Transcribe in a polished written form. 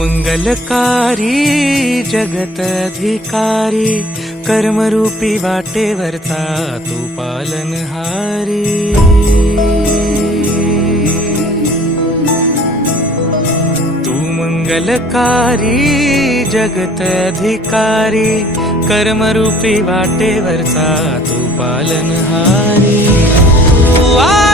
मंगलकारी जगत अधिकारी, कर्मरूपी वाटेवरचा तू पालनहारी। तू मंगलकारी जगत अधिकारी, कर्मरूपी वाटेवरचा तू पालनहारी। तू